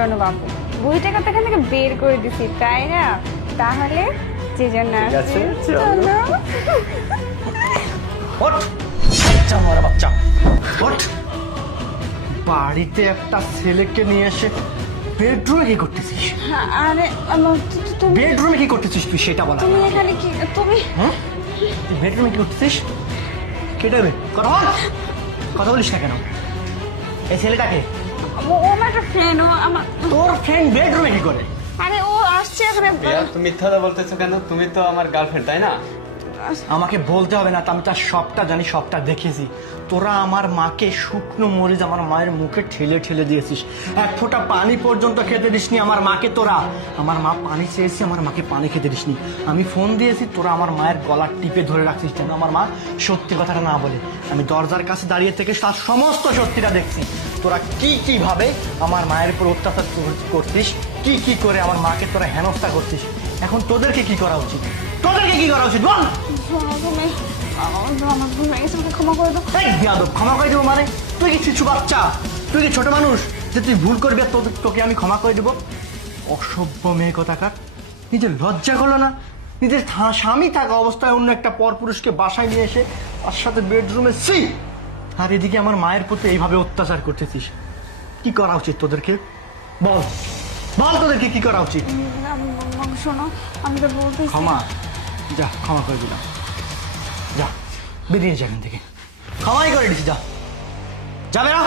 শোনো বাবু, বুড়ি টাকা তো এখান থেকে বের করে দিছি, তাই না? তাহলে যে জন্য ঠিক আছে, আসছি, চলো। চলো। ওঠ বাচ্চা মারা বাচ্চা ওঠ বাড়িতে একটা ছেলেকে নিয়ে এসে বেডরুমে কি করতেছিস? আরে তুমি বেডরুমে কি করতেছিস তুই সেটা বল তুমি আমাকে। এখানে কি তুমি হ্যাঁ তুই বেডরুমে কি করতেছিস? কেটে কথা বল, কথা বলিস না কেন? এই ছেলেটাকে ও আমার একটা ফ্রেন্ড, ও আমার তোর ফ্রেন্ড বেডরুমে কি করে? আরে ও আসছে এখানে। ভাইয়া তুমি মিথ্যা কথা বলতেছো কেন? তুমি তো আমার গার্লফ্রেন্ড, তাই না? আমাকে বলতে হবে না, আমি তার সবটা জানি, সবটা দেখেছি। তোরা আমার মাকে শুকনো মরিচ আমার মায়ের মুখে ঠেলে ঠেলে দিয়েছিস, এক ফোঁটা পানি পর্যন্ত খেতে দিসনি আমার মাকে। তোরা আমার মা পানি চেয়েছি, আমার মাকে পানি খেতে দিসনি। আমি ফোন দিয়েছি, তোরা আমার মায়ের গলার টিপে ধরে রাখছিস যেন আমার মা সত্যি কথাটা না বলে। আমি দরজার কাছে দাঁড়িয়ে থেকে তার সমস্ত সত্যিটা দেখছি। তোরা কি কি ভাবে আমার মায়ের উপর অত্যাচার করছিস, কি কি করে আমার মাকে তোরা হেনস্থা করছিস। এখন তোদেরকে কি করা উচিত? তোদেরকে কি করা উচিত বল? শোনো তুমি, আমার ভুল হয়ে গেছে, আমাকে ক্ষমা করে দাও। এই বেয়াদব, ক্ষমা করে দেবো মানে? তুই কি শিশু বাচ্চা? তুই কি ছোট মানুষ যে তুই ভুল করবি আর তোকে আমি ক্ষমা করে দেবো? অসভ্য মেয়ে কোথাকার, নিজের লজ্জা করলো না? নিজের স্বামী থাকা অবস্থায় অন্য একটা পরপুরুষকে বাসায় নিয়ে এসে তার সাথে বেডরুমে আর এদিকে আমার মায়ের প্রতি এইভাবে অত্যাচার করতেছিস। কি করা উচিত তোদেরকে? বল বল, তোদেরকে কি করা উচিত? শোনো, আমি তো বলতেছি। ক্ষমা, যা ক্ষমা করে দিলাম, যা বেরিয়ে যা এখান থেকে, ক্ষমাই করে দিচ্ছি, যা যাবে না।